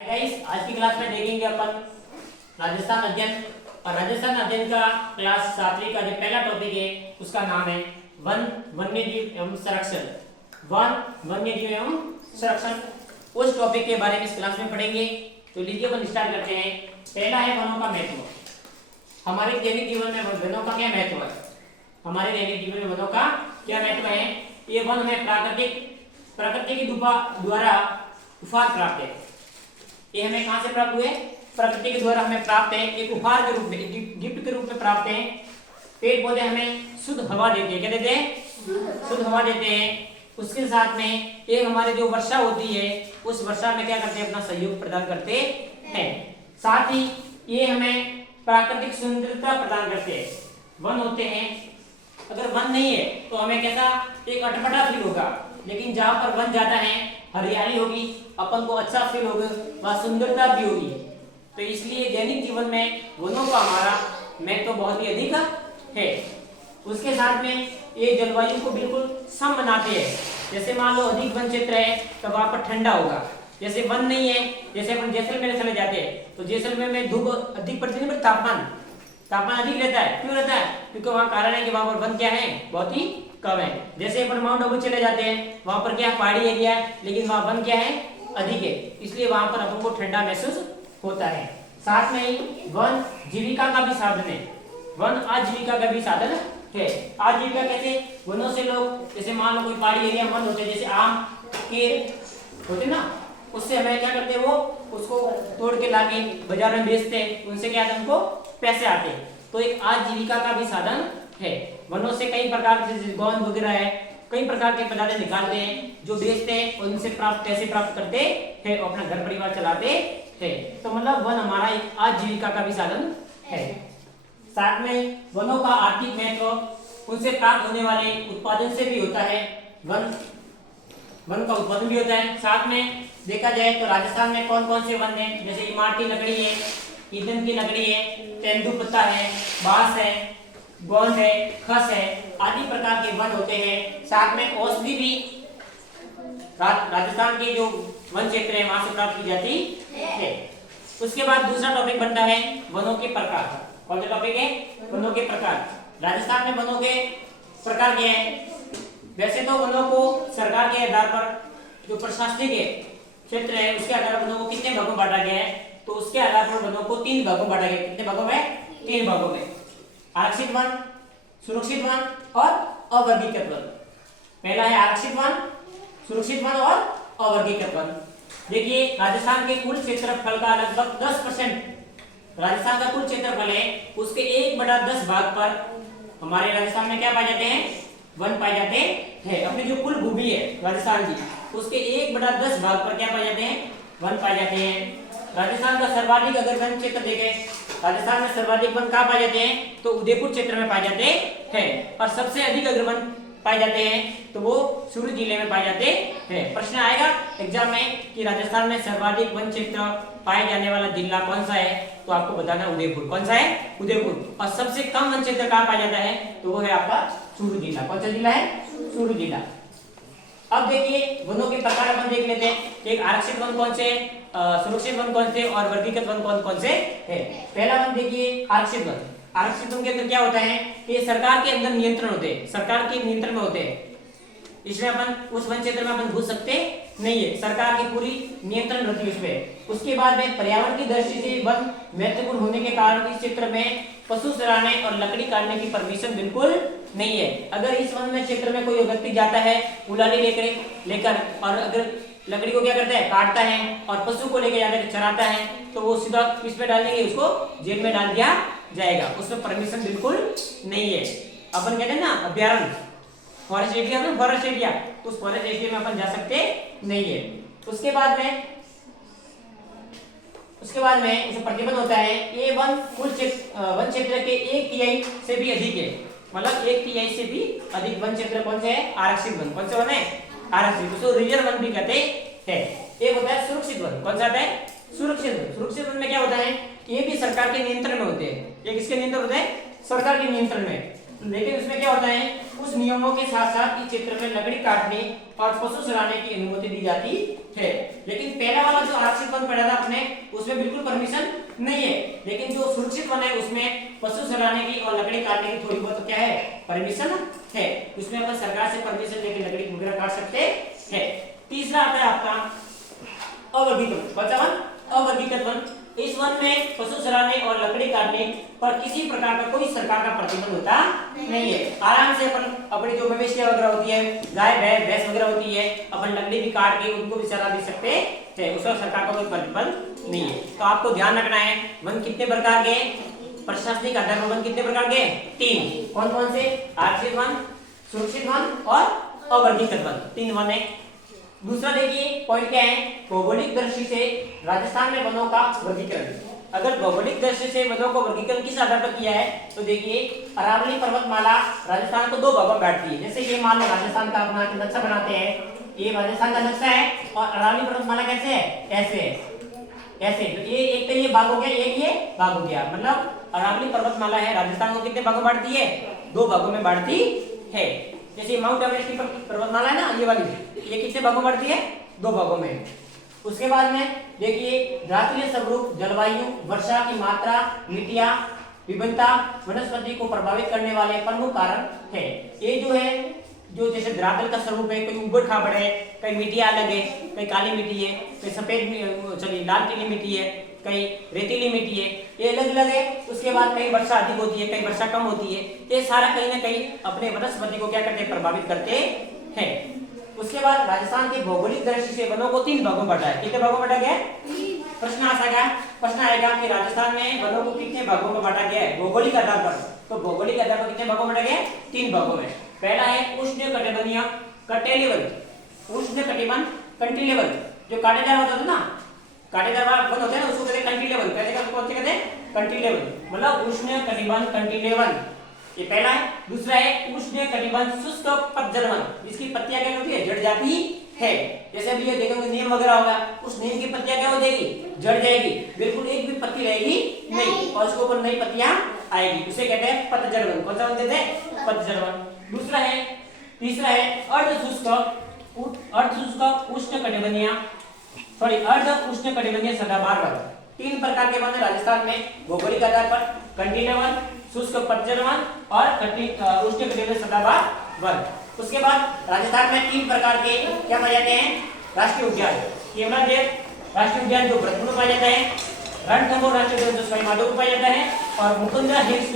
Guys, आज की class में देखेंगे अपन राजस्थान अध्ययन। और राजस्थान अध्ययन का क्लास 7वीं का जो पहला टॉपिक है उसका नाम है वन वन्यजीव एवं संरक्षण। वन वन्यजीव एवं संरक्षण, उस टॉपिक के बारे में इस क्लास में पढ़ेंगे। तो लीजिए अपन स्टार्ट करते हैं। पहला है वनों का महत्व। हमारे दैनिक जीवन में वनों का क्या महत्व है? हमारे दैनिक जीवन में वनों का क्या महत्व है? ये वन है प्रकृति की द्वारा उपहार प्राप्त है। ये हमें कहां से प्राप्त हुए? प्रकृति के द्वारा हमें प्राप्त है, एक उपहार के रूप में, गिफ्ट के रूप में प्राप्त है। पेड़ पौधे हमें शुद्ध हवा देते हैं। क्या देते हैं? शुद्ध हवा देते हैं। उसके साथ में एक हमारे जो वर्षा होती है उस वर्षा में क्या करते हैं? अपना सहयोग प्रदान करते हैं। साथ ही ये हमें प्राकृतिक सुंदरता प्रदान करते हैं। वन होते हैं, अगर वन नहीं है तो हमें कैसा एक अटपटा फील होगा, लेकिन जहां पर वन जाता है हरियाली होगी, अपन को अच्छा फील होगा, वह सुंदरता भी होगी। तो इसलिए दैनिक जीवन में वनों का हमारा महत्व तो बहुत ही अधिक है। उसके साथ में ये जलवायु को बिल्कुल सम बनाते हैं। जैसे मान लो अधिक वन क्षेत्र है तो वहां पर ठंडा होगा, जैसे वन नहीं है, जैसे अपन जैसलमेर चले जाते हैं तो जैसलमेर में धूप अधिक पड़ती है, तापमान अधिक रहता है। क्यों रहता है? क्योंकि वहाँ कारण है कि वहाँ पर वन क्या है? बहुत ही कम है। जैसे अपन माउंट आबू चले जाते हैं, वहाँ पर क्या पहाड़ी एरिया है, लेकिन वहाँ वन क्या है? अधिक है, इसलिए वहाँ पर अपन को ठंडा महसूस होता है। साथ में ही वन जीविका का भी साधन है। वन आजीविका का भी साधन है। आजीविका कैसे? वनों से लोग, जैसे मान लो कोई पहाड़ी एरिया वन होते हैं, जैसे आम के होते ना, उससे हमें क्या करते हैं? वो उसको तोड़ के लाके बाजार में बेचते हैं, उनसे क्या है? उनको पैसे आते हैं। तो एक आजीविका का भी साधन है। वनों से कई प्रकार के गोंद वगैरह है, कई प्रकार के पदार्थ निकालते हैं, जो बेचते हैं, उनसे पैसे प्राप्त करते हैं और अपना घर परिवार चलाते हैं। तो मतलब वन हमारा एक आजीविका का भी साधन है। साथ में वनों का आर्थिक महत्व उनसे प्राप्त होने वाले उत्पादन से भी होता है। वन का उत्पादन भी होता है। साथ में देखा जाए तो राजस्थान में कौन कौन से वन है? जैसे इमारती लकड़ी है, ईंधन की लकड़ी है, तेंदुपत्ता है, बांस है, गोंद है, खस है, आदि प्रकार के वन होते हैं। साथ में औषधि भी राजस्थान के जो वन क्षेत्र है वहां से प्राप्त की जाती है। उसके बाद दूसरा टॉपिक बनता है वनों के प्रकार। कौन सा टॉपिक है? वनों के प्रकार। राजस्थान में वनों के प्रकार क्या है? वैसे तो वनों को सरकार के आधार पर, जो प्रशासनिक क्षेत्र है उसके आधार पर वनों को कितने भागों में बांटा गया है? तो उसके आधार पर वनों को 3 भागों में बांटा गया। कितने भागों में? 3 भागों में। आरक्षित वन, सुरक्षित वन और अवर्गीकृत वन। पहला है आरक्षित वन, सुरक्षित वन और अवर्गीकृत वन। देखिए राजस्थान के कुल क्षेत्रफल का लगभग 10%, राजस्थान का कुल क्षेत्रफल है उसके 1/10 भाग पर हमारे राजस्थान में क्या पाए जाते हैं? वन पाए जाते हैं। अपनी जो कुल भूमि है राजस्थान की, उसके 1/10 भाग पर क्या पाए जाते हैं? वन पाए जाते हैं। राजस्थान का सर्वाधिक अगर वन क्षेत्र देखें, राजस्थान में सर्वाधिक वन कहाँ पाए जाते हैं? तो उदयपुर क्षेत्र में पाए जाते हैं। और सबसे अधिक अगर वन पाए जाते हैं तो वो सूरत जिले में पाए जाते हैं। प्रश्न आएगा एग्जाम में कि राजस्थान में सर्वाधिक वन क्षेत्र पाए जाने वाला जिला कौन सा है? तो आपको बताना उदयपुर। कौन सा है? उदयपुर। और सबसे कम वन क्षेत्र कहाँ पाया जाता है? तो वो है आपका सूरत जिला। कौन सा जिला है? सूरत जिला। अब देखिए वनों के प्रकार अपन देख लेते हैं। एक आरक्षित वन कौन से, सुरक्षित वन कौन से और वर्गीकृत वन कौन कौन से है? पहला वन देखिए आरक्षित वन। आरक्षित वन के अंदर क्या होता है कि सरकार के अंदर नियंत्रण होते हैं, सरकार के नियंत्रण में होते हैं। इसमें अपन उस वन क्षेत्र में अपन घुस सकते नहीं है, सरकार की पूरी नियंत्रण रहती है उसमें। उसके बाद में पर्यावरण की दृष्टि से वन महत्वपूर्ण होने के कारण इस क्षेत्र में पशु चराने और लकड़ी काटने की परमिशन बिल्कुल नहीं है। अगर इस वन में क्षेत्र में कोई व्यक्ति जाता है उलाली लेकर और अगर लकड़ी को क्या करता है? काटता है और पशु को लेकर जाकर चराता है, तो वो सीधा किस पे डाल देंगे? उसको जेल में डाल दिया जाएगा। उसमें परमिशन बिल्कुल नहीं है। अपन कहते हैं ना अभ्यारण्य, फॉरेस्ट एरिया में, फॉरेस्ट एरिया, तो उस फॉरेस्ट एरिया में अपन जा सकते नहीं है। उसके बाद में इसे प्रतिबंध होता है। ये वन कुल वन क्षेत्र के 1/3 से भी अधिक है। मतलब 1/3 से भी अधिक वन क्षेत्र कौन से है? आरक्षित वन। कौन से वन है? आरक्षित। उसको रिजर्व वन भी कहते हैं। एक होता है सुरक्षित वन। कौन सा होता है? सुरक्षित वन। सुरक्षित वन में क्या होता है? ये भी सरकार के नियंत्रण में होते हैं। ये किसके नियंत्रण होते हैं? सरकार के नियंत्रण में। लेकिन उसमें क्या होता है, उस नियमों के साथ साथ इस क्षेत्र में लकड़ी काटने और पशु चराने की अनुमति दी जाती है। लेकिन पहला वाला जो आरक्षित वन पढ़ा था आपने, उसमें बिल्कुल परमिशन नहीं है, लेकिन जो सुरक्षित वन है उसमें पशु चराने की और लकड़ी काटने की थोड़ी बहुत क्या है, परमिशन है। उसमें अपन सरकार से परमिशन लेके लकड़ी वगैरह काट सकते हैं। तीसरा आता है आपका अवर्गीकृत वन। अवर्गीकृत वन, इस वन में पशु चराने और लकड़ी काटने पर किसी प्रकार का कोई सरकार का प्रतिबंध होता नहीं है। आराम से अपन अपनी जो मवेशियां वगैरह होती है, गाय भैंस वगैरह होती है, अपन लकड़ी भी काट के उनको भी चरा दे सकते हैं, उसका सरकार का कोई प्रतिबंध नहीं है। तो आपको ध्यान रखना है, वन कितने प्रकार के, प्रशासनिक आधार पर वन कितने प्रकार के, 3। कौन कौन से, आरक्षित वन, सुरक्षित वन और अवर्गीकृत वन, 3 वन है। दूसरा देखिए पॉइंट क्या है, भौगोलिक दृष्टि से राजस्थान में वनों का वर्गीकरण। अगर भौगोलिक दृष्टि से वनों को वर्गीकरण किस आधार पर किया है, तो देखिए अरावली पर्वतमाला राजस्थान को 2 भागों में बांटती है। जैसे ये मान लो राजस्थान का अपना नक्शा बनाते हैं, ये राजस्थान का नक्शा है और अरावली पर्वतमाला कैसे है, ऐसे है, ऐसे। तो ये एक तो ये भाग हो गया, एक ये भाग हो गया, मतलब अरावली पर्वतमाला है राजस्थान को कितने भागों में बांटती है, 2 भागों में बांटती है। जैसे माउंट एवरेस्ट की पर्वतमाला है ना, ये वाली, ये कितने भागों में बढ़ती है, 2 भागों में। उसके बाद में देखिए राष्ट्रीय स्वरूप, जलवायु, वर्षा की मात्रा, मिट्टियां, विभिन्नता, वनस्पति को प्रभावित करने वाले प्रमुख कारण है। ये जो है, जो जैसे द्रातल का स्वरूप है, कोई उबड़ खाबड़ है, कई मिट्टियां अलग है, कई काली मिट्टी है, कई सफेद लाल पीली मिट्टी है, कई रेतीली मिट्टी है, ये अलग अलग है। उसके बाद कई वर्षा अधिक होती है, कई वर्षा कम होती है। ये सारा कहीं ना कहीं अपने वनस्पति को क्या करते हैं, प्रभावित करते हैं। उसके बाद राजस्थान की भौगोलिक दृष्टि से वनों को 3 भागों में बांटा है। कितने भागों में बांटा गया है, प्रश्न आएगा कि राजस्थान में वनों को कितने भागों में बांटा गया है भौगोलिक आधार पर। तो भौगोलिक आधार पर कितने भागों में बांटा गया है, 3 भागों में। पहला है उष्णकटिबंधीय कटिबंध, उष्णकटिबंध कंटिलेबल, जो कांटेदार होता है ना, कांटेदार वन होते हैं ना, उसको कहते हैं कंटिलेबल। कौन से कहते हैं, कंटिलेबल, मतलब उष्णकटिबंध कंटिलेबल, ये पहला है। दूसरा है उष्णकटिबंध शुष्क पतझड़ वन, जिसकी पत्तियां क्या होती है, झड़ जाती है। जैसे अभी ये देखोगे नीम वगैरह होगा, उस नीम की पत्तियां क्या हो जाएगी, झड़ जाएगी, बिल्कुल एक भी पत्ती रहेगी नहीं, और उसके ऊपर नई पत्तियां आएगी, उसे कहते हैं पतझड़ वन। कौन सा वन कहते हैं, पतझड़ वन। दूसरा है, तीसरा है अर्ध शुष्क उष्णकटिबंधीय अर्ध उष्णकटिबंधीय सदाबहार वन। 3 प्रकार के वन है राजस्थान में भौगोलिक आधार पर, कंटिन्यू वन, शुष्क पतझड़ वन और उष्णकटिबंधीय सदाबहार वन। उसके बाद राजस्थान में 3 प्रकार के क्या पाए जाते हैं, राष्ट्रीय उद्यान। केवलादेव राष्ट्रीय उद्यान जो भरतपुर में पाया जाता है, रणथंभौर राष्ट्रीय उद्यान जो सवाईमाधोपुर पाया जाता है, और मुकुंदरा हिल्स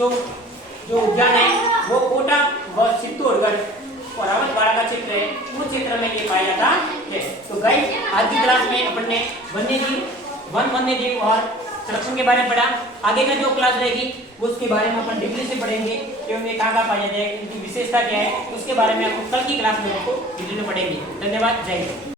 जो उद्यान है वो कोटा व चित्तौड़गढ़ और रावतवाड़ा का क्षेत्र है, उस क्षेत्र में ये पाया जाता है। तो गाइस आज की क्लास में अपन ने वन्यजीव और संरक्षण के बारे में पढ़ा। आगे का जो क्लास रहेगी उसके बारे में अपन डिटेल से पढ़ेंगे कि उनमें कहाँ पाया जाएगा, उनकी विशेषता क्या है, उसके बारे में आपको कल की क्लास में आपको डिटेल में पढ़ेंगे। धन्यवाद, जय हिंद।